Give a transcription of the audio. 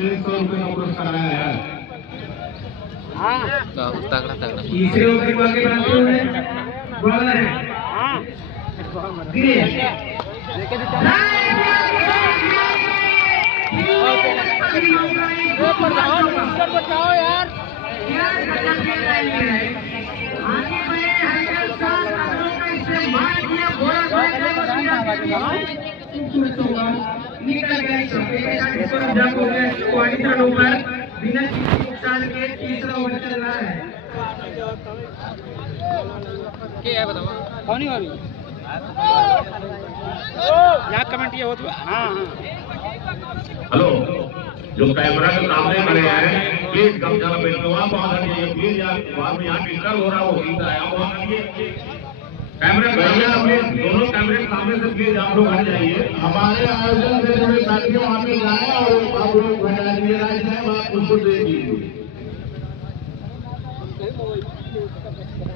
से 100 रुपए का पुरस्कार आया है। तगड़ा तगड़ा तीसरे ओवर को आगे बढ़ाते हुए बॉलर है गिरीश। बताओ यार निकल गया बिना किसी नुकसान के तीसरा ओवर चल रहा है। क्या है बताओ कौन वाली यहाँ कमेंट ये होती है। हाँ हाँ हेलो, जो कैमरा के सामने खड़े हैं प्लीज कम जरा बैठो आप वहां हटिए प्लीज। यार बाद में यहाँ डिस्टर्ब हो रहा हो गीता है आप वहां हटिए। कैमरे भैया अपने दोनों कैमरे के सामने से प्लीज आप लोग हट जाइए। हमारे आयोजन से जुड़े साथियों वहां पे जाए और आप लोग हटा दिए आप उसको देख लीजिए।